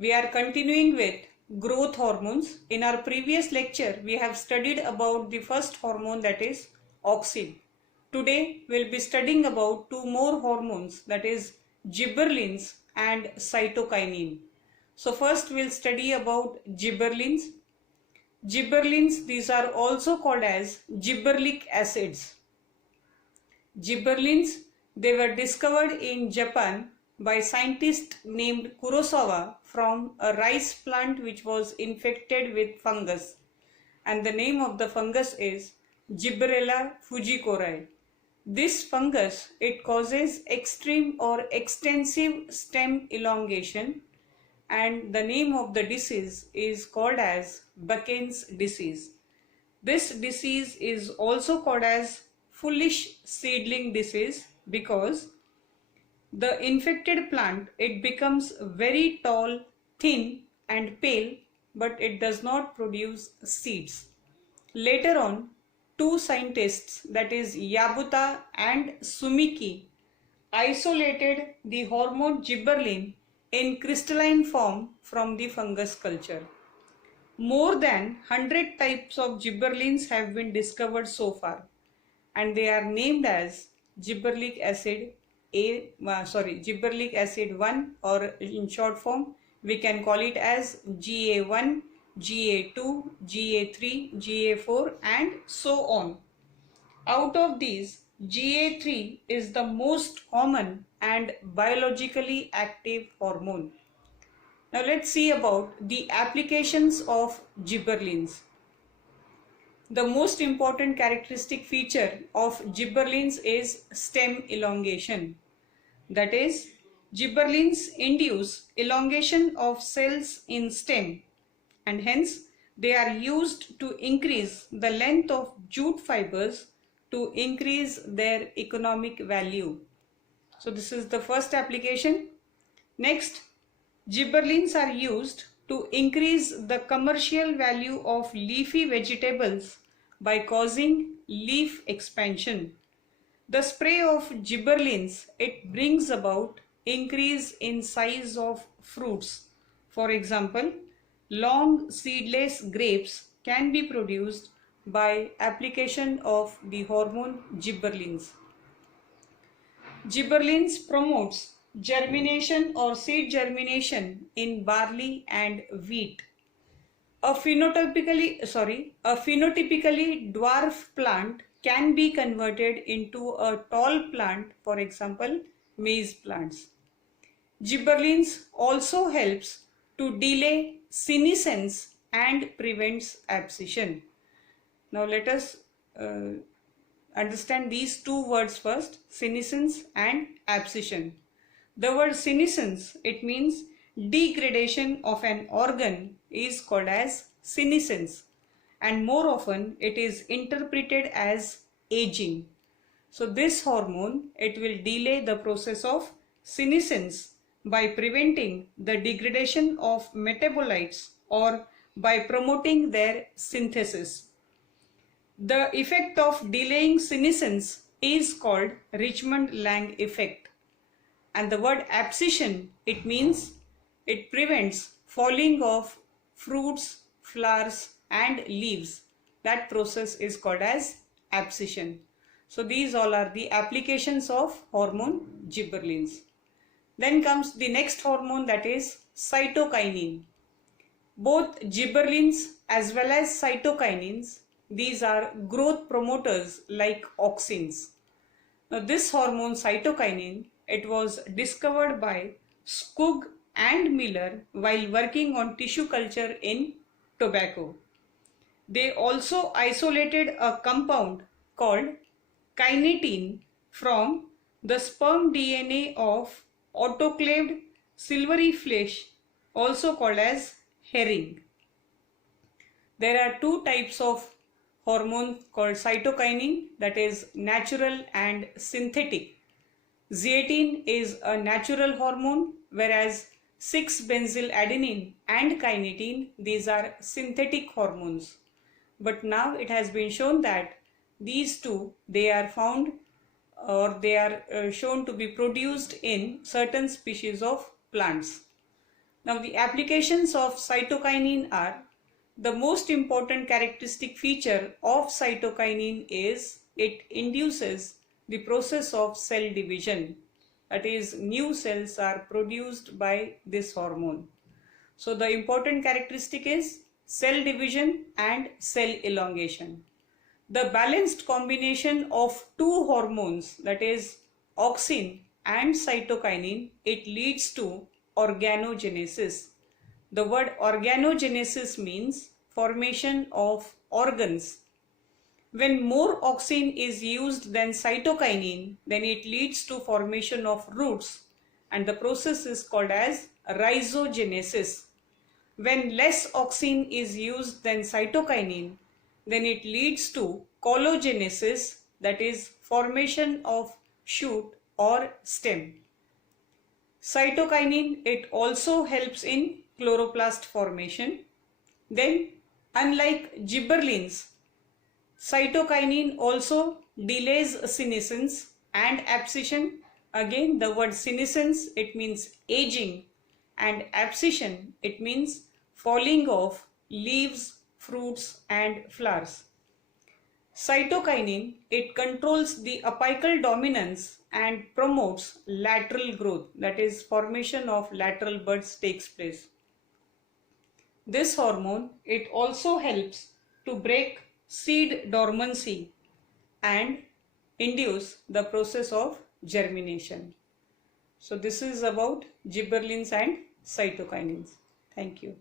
We are continuing with growth hormones. In our previous lecture, we have studied about the first hormone, that is auxin. Today, we'll be studying about two more hormones, that is gibberellins and cytokinin. So first we'll study about gibberellins. Gibberellins, these are also called as gibberellic acids. Gibberellins, they were discovered in Japan by scientist named Kurosawa from a rice plant which was infected with fungus, and the name of the fungus is Gibberella fujikori. This fungus, it causes extreme or extensive stem elongation, and the name of the disease is called as Buchan's disease. This disease is also called as foolish seedling disease because the infected plant, it becomes very tall, thin and pale, but it does not produce seeds. Later on, two scientists, that is Yabuta and Sumiki, isolated the hormone gibberellin in crystalline form from the fungus culture. More than 100 types of gibberellins have been discovered so far, and they are named as gibberellic acid gibberellic acid 1, or in short form we can call it as GA1, GA2, GA3, GA4 and so on. Out of these, GA3 is the most common and biologically active hormone. Now let's see about the applications of gibberellins. The most important characteristic feature of gibberellins is stem elongation. That is, gibberellins induce elongation of cells in stem, and hence they are used to increase the length of jute fibers to increase their economic value. So this is the first application. Next, gibberellins are used to increase the commercial value of leafy vegetables by causing leaf expansion. The spray of gibberellins, it brings about increase in size of fruits. For example, long seedless grapes can be produced by application of the hormone gibberellins. Gibberellins promotes germination or seed germination in barley and wheat. A phenotypically dwarf plant can be converted into a tall plant, for example, maize plants. Gibberellins also helps to delay senescence and prevents abscission. Now let us understand these two words first, senescence and abscission. The word senescence, it means degradation of an organ, is called as senescence, and more often it is interpreted as aging. So this hormone, it will delay the process of senescence by preventing the degradation of metabolites or by promoting their synthesis. The effect of delaying senescence is called Richmond-Lang effect. And the word abscission, it means it prevents falling of fruits, flowers and leaves. That process is called as abscission. So these all are the applications of hormone gibberellins. Then comes the next hormone, that is cytokinin. Both gibberellins as well as cytokinins, these are growth promoters like auxins. Now this hormone cytokinin, it was discovered by Skug and Miller while working on tissue culture in tobacco. They also isolated a compound called kinetin from the sperm DNA of autoclaved silvery fish, also called as herring. There are two types of hormone called cytokinin, that is natural and synthetic. Zeatin is a natural hormone, whereas 6-benzyladenine and kinetin, these are synthetic hormones. But now it has been shown that these two, they are found or they are shown to be produced in certain species of plants. Now the applications of cytokinin are: the most important characteristic feature of cytokinin is it induces the process of cell division. That is, new cells are produced by this hormone. So the important characteristic is cell division and cell elongation. The balanced combination of two hormones, that is auxin and cytokinin, it leads to organogenesis. The word organogenesis means formation of organs. When more auxin is used than cytokinin, then it leads to formation of roots, and the process is called as rhizogenesis. When less auxin is used than cytokinin, then it leads to collagenesis, that is formation of shoot or stem. Cytokinin, it also helps in chloroplast formation. Then, unlike gibberellins, cytokinin also delays senescence and abscission. Again, the word senescence, it means aging, and abscission, it means falling of leaves, fruits and flowers. Cytokinin, it controls the apical dominance and promotes lateral growth, that is formation of lateral buds takes place. This hormone, it also helps to break seed dormancy and induce the process of germination. So this is about gibberellins and cytokinins. Thank you.